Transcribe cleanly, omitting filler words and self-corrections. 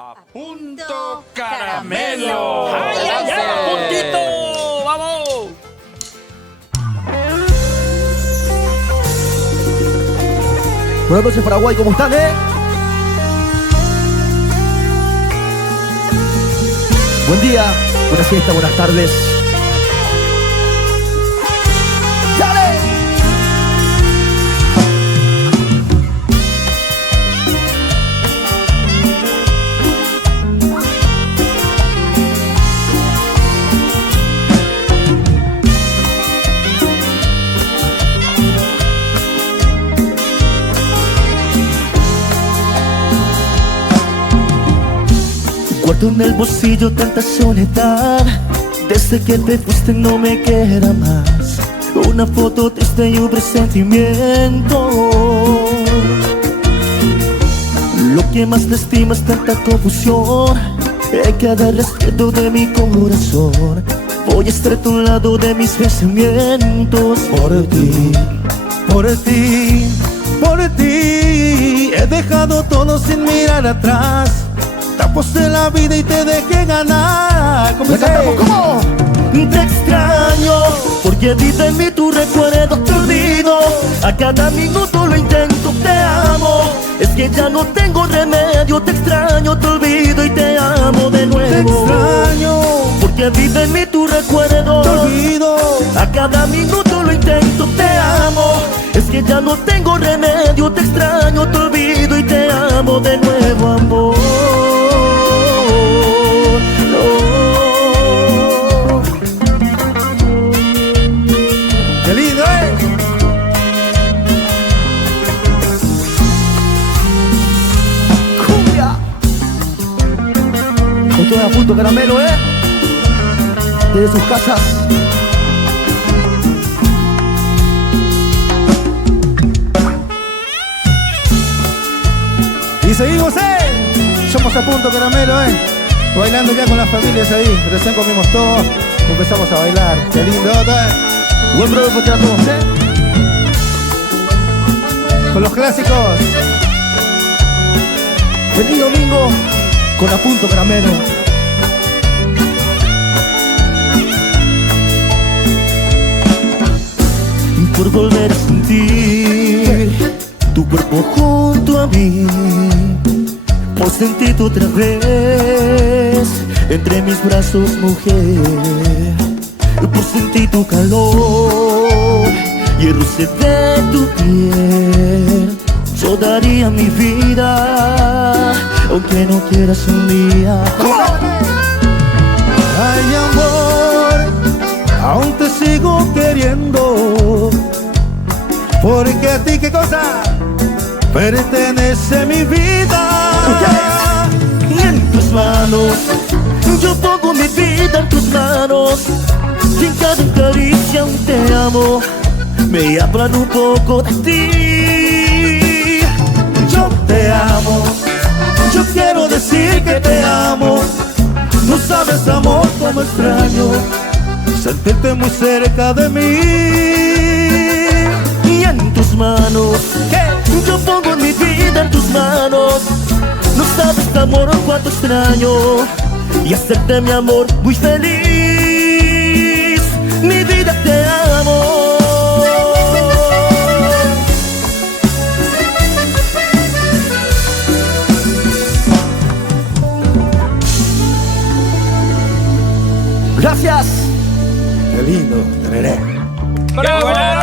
A punto caramelo. ¡Ay, ay, ay! ¡A puntito! ¡Vamos! Buenas noches, Paraguay, ¿cómo están, Buen día, buena siesta, buenas tardes. ¡Dale! Guardo en el bolsillo tanta soledad. Desde que te fuiste no me queda más. Una foto triste y un presentimiento. Lo que más lastima es tanta confusión. En cada respiro de mi corazón voy a estar a tu lado de mis pensamientos. Por ti, por ti, por ti he dejado todo sin mirar atrás. Te aposté la vida y te dejé ganar. ¿Cómo? Te extraño, porque vive en mí tu recuerdo, te olvido. A cada minuto lo intento, te amo. Es que ya no tengo remedio, te extraño, te olvido y te amo de nuevo. Te extraño, porque vive en mí tu recuerdo, te olvido. A cada minuto lo intento, te amo. Es que ya no tengo remedio, te extraño, te olvido y te amo de nuevo, amor. ¡Qué lindo, ¡Cumbia! Esto es a punto caramelo, desde sus casas. Y seguimos, somos a punto caramelo, bailando ya con las familias ahí. Recién comimos todo, empezamos a bailar. Qué lindo, Buen brother para todos, con los clásicos. Feliz domingo con a punto caramelo. Por volver a sentir tu cuerpo junto a mí, por sentirte otra vez entre mis brazos, mujer, por sentir tu calor y el roce de tu piel. Yo daría mi vida, aunque no quieras un día. Ay, amor, aún te sigo queriendo, porque a ti, ¿qué cosa? Pertenece mi vida. Y en tus manos, yo pongo mi vida en tus manos. Y en cada caricia aún te amo. Me hablan un poco de ti. Yo te amo, yo quiero decir que te amo. No sabes, amor, cómo extraño sentirte muy cerca de mí. Y en tus manos, yo pongo mi vida en tus manos. No sabes, amor, cuánto extraño y hacerte, mi amor, muy feliz. Mi vida, te amo. Gracias. Qué lindo, tereré. ¡Bravo!